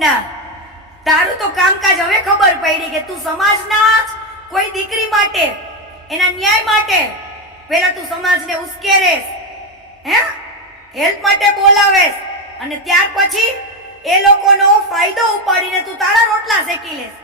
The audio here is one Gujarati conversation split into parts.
મુન્ના તારું તો કામકાજ હવે ખબર પડી કે તું સમાજના કોઈ દીકરી માટે, એના ન્યાય માટે પહેલા તું સમાજને ઉશ્કેરેશ, હે? હેલ્પ માટે બોલાવેસ અને ત્યાર પછી એ લોકોનો ફાયદો ઉપાડીને તું તારા રોટલા શેકી લેસ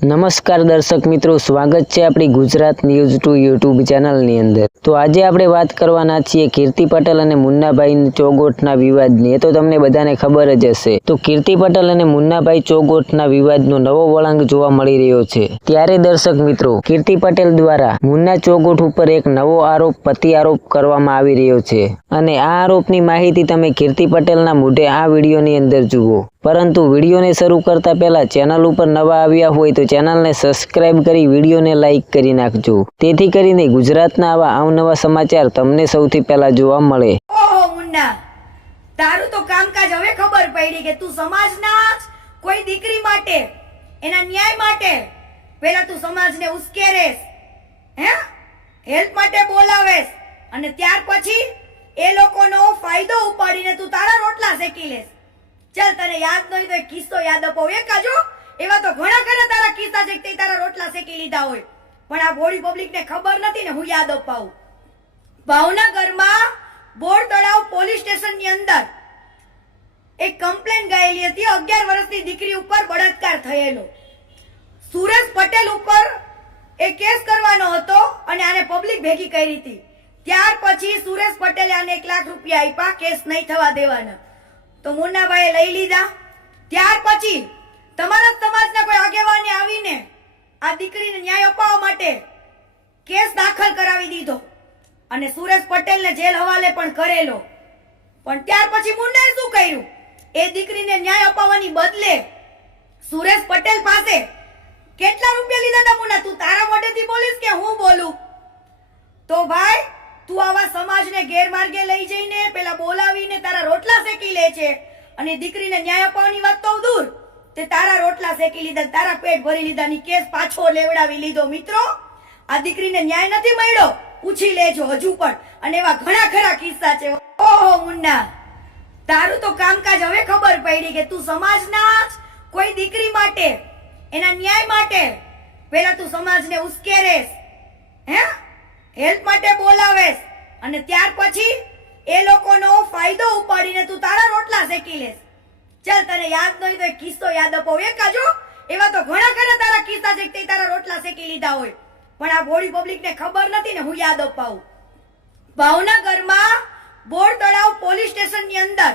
નમસ્કાર દર્શક મિત્રો, સ્વાગત છે આપણી ગુજરાત ન્યૂઝ ટુ યુટ્યુબ ચેનલની અંદર. તો આજે આપણે વાત કરવાના છીએ કીર્તિ પટેલ અને મુન્નાભાઈ ચોગોટના વિવાદની. એ તો તમને બધાને ખબર જ હશે. તો કીર્તિ પટેલ અને મુન્નાભાઈ ચોગોટના વિવાદનો નવો વળાંક જોવા મળી રહ્યો છે. ત્યારે દર્શક મિત્રો, કીર્તિ પટેલ દ્વારા મુન્ના ચોગોટ ઉપર એક નવો આરોપ, પતિ આરોપ કરવામાં આવી રહ્યો છે. અને આ આરોપની માહિતી તમે કીર્તિ પટેલના મોઢે આ વિડીયોની અંદર જુઓ. પરંતુ વિડીયોને શરૂ કરતા પહેલાં ચેનલ ઉપર નવા આવ્યા હોય તો ચેનલને સબસ્ક્રાઇબ કરી વિડીયોને લાઇક કરી નાખજો. તેથી કરીને ગુજરાતના આવા અવનવા સમાચાર તમને સૌથી પહેલા જોવા મળે. તારું તો કામકાજ હવે ખબર પડી કે તું સમાજના કોઈ દીકરી માટે, એના ન્યાય માટે પહેલા તું સમાજને ઉશ્કેરેસ હે? હેલ્પ માટે બોલાવેસ અને ત્યાર પછી એ લોકોનો ફાયદો ઉપાડીને તું તારા રોટલા શેકી લેસ ચાલ, તને યાદ નહીં તો કિસ્સો યાદ અપાવ. એક કાજો, એવા તો ઘણા ખરા તારા કિસ્સા છે તારા રોટલા શેકી લીધા હોય. પણ આ બોડી પબ્લિકને ખબર નથી ને હું યાદ અપાવું. ભાવનગરમાં બોર તળાવ પોલીસ સ્ટેશનની અંદર એક કમ્પ્લેન ગયેલી હતી. અગિયાર વર્ષની દીકરી ઉપર બળાત્કાર થયેલો. સુરેશ પટેલ ઉપર એ કેસ કરવાનો હતો અને આને પબ્લિક ભેગી કરી હતી. ત્યાર પછી સુરેશ પટેલે આને એક લાખ રૂપિયા આપ્યા. કેસ નહીં થવા દેવાના. તો મુન્નાભાઈએ લઈ લીધા. ત્યાર પછી તમારા સમાજના કોઈ આગેવાને આવીને આ દીકરીને ન્યાય અપાવવા માટે કેસ દાખલ કરાવી દીધો અને સુરેશ પટેલને જેલ હવાલે પણ કરેલો. પણ ત્યાર પછી મુન્નાએ શું કર્યું? એ દીકરીને ન્યાય અપાવવાની બદલે સુરેશ પટેલ પાસે કેટલા રૂપિયા લીધા હતા મુન્ના? તું તારા મોઢેથી બોલીશ કે હું બોલું? તો ભાઈ, તું આવા સમાજને ગેરમાર્ગે લઈ જઈને પેલા બોલાવીને તારા રોટલા શેકી લે છે. અને દીકરીને ન્યાય અપાવવાની વાત તો દૂર. તે તારા રોટલા શેકી લીધા, તારા પેટ ભરી લીધા ની કેસ પાછો લેવડાવી લીધો. મિત્રો, આ દીકરીને ન્યાય નથી મળ્યો. પૂછી લેજો હજુ પણ. અને એવા ઘણા ખરા કિસ્સા છે. ઓહો, મુન્ના. તારું તો કામકાજ હવે ખબર પડી કે તું સમાજના કોઈ દીકરી માટે, એના ન્યાય માટે. પેલા તું સમાજને ઉશ્કેરેશ. હે? હેલ્પ માટે બોલાવેશ. અને ત્યાર પછી એ લોકોનો ફાયદો ઉપાડીને તું તારા રોટલા શેકી લેસ ચાલ, તને યાદ નહીં તો કિસ્સો યાદ અપાવ. એ કાજો એવા તો ઘણા ખરા તારા કિસ્સા છે તારા રોટલા શેકી લીધા હોય. પણ આ બોડી પબ્લિકને ખબર નથી ને હું યાદ અપાવું. ભાવનગરમાં બોર તળાવ પોલીસ સ્ટેશનની અંદર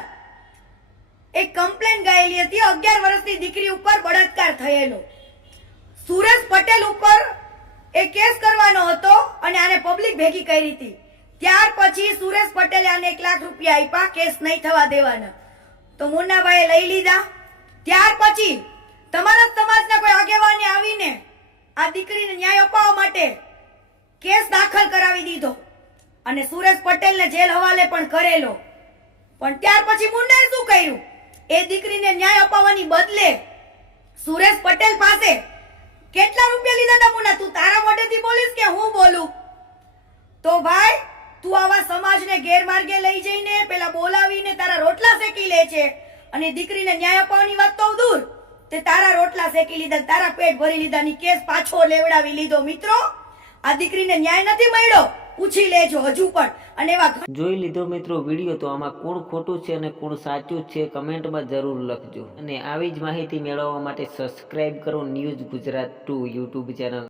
એક કમ્પ્લેન ગયેલી હતી. અગિયાર વર્ષની દીકરી ઉપર બળાત્કાર થયેલો. સુરેશ પટેલ ઉપર એ કેસ કરવાનો હતો અને આને પબ્લિક ભેગી કરી હતી. ત્યાર પછી સુરેશ પટેલે આને એક લાખ રૂપિયા આપ્યા. કેસ નહીં થવા દેવાના. તો મુન્નાભાઈએ લઈ લીધા. ત્યાર પછી તમારા સમાજના કોઈ આગેવાને આવીને આ દીકરીને ન્યાય અપાવવા માટે કેસ દાખલ કરાવી દીધો અને સુરેશ પટેલને જેલ હવાલે પણ કરેલો. પણ ત્યાર પછી મુન્નાએ શું કર્યું? એ દીકરીને ન્યાય અપાવવાની બદલે સુરેશ પટેલ પાસે કેટલા રૂપિયા લીધા હતા મુન્ના? તું તારા મોઢેથી બોલીશ કે હું બોલું? તો ભાઈ, તું આવા સમાજને ગેરમાર્ગે લઈ જઈને, પેલા બોલાવીને શેકી લે છે. અને દીકરીને ન્યાય અપાવવાની વાત તો દૂર. તે તારા રોટલા શેકી લીધા, તારા પેટ ભરી લીધા ની કેસ પાછો લેવડાવી લીધો. મિત્રો, આ દીકરીને ન્યાય નથી મળ્યો. પૂછી લેજો હજુ પણ. અને એવા જોઈ લીધો મિત્રો વીડિયો, તો આમાં કોણ ખોટું છે અને કોણ સાચું છે કમેન્ટમાં જરૂર લખજો. અને આવી જ માહિતી મેળવવા માટે સબસ્ક્રાઇબ કરો news Gujarat two YouTube channel.